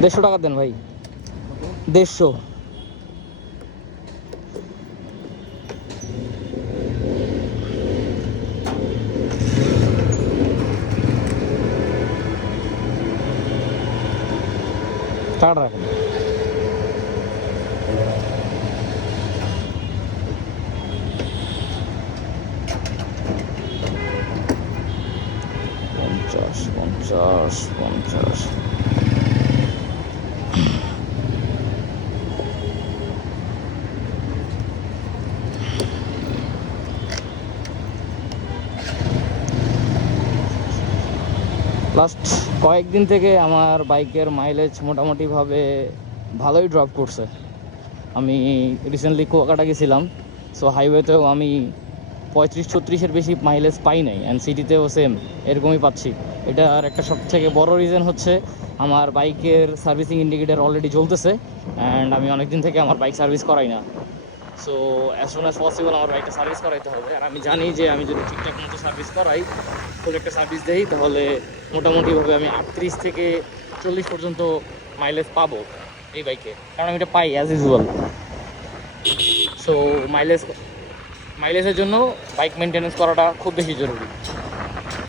150 টাকা দেন ভাই, 150। টাকাটা রাখেন। পঞ্চাশ, 50। লাস্ট কয়েকদিন থেকে আমার বাইকের মাইলেজ মোটামুটিভাবে ভালোই ড্রপ করছে। আমি রিসেন্টলি কুয়াকাটা গেছিলাম, সো হাইওয়েতেও আমি 35-36-এর বেশি মাইলেজ পাই নাই, অ্যান্ড সিটিতেও সেম এরকমই পাচ্ছি। এটার একটা সবথেকে বড় রিজন হচ্ছে আমার বাইকের সার্ভিসিং ইন্ডিকেটর অলরেডি জ্বলতেছে, অ্যান্ড আমি অনেক দিন থেকে আমার বাইক সার্ভিস করাই না। So as soon as possible আমার বাইকটা সার্ভিস করাইতে হবে। আর আমি জানি যে আমি যদি ঠিকঠাক মতো সার্ভিস করাই, ফুল একটা সার্ভিস দিই, তাহলে মোটামুটিভাবে আমি 38 থেকে 40 পর্যন্ত মাইলেজ পাবো এই বাইকে, কারণ আমি এটা পাই অ্যাজ ইউজুয়াল। সো মাইলেজের জন্য বাইক মেনটেনেন্স করাটা খুব বেশি জরুরি।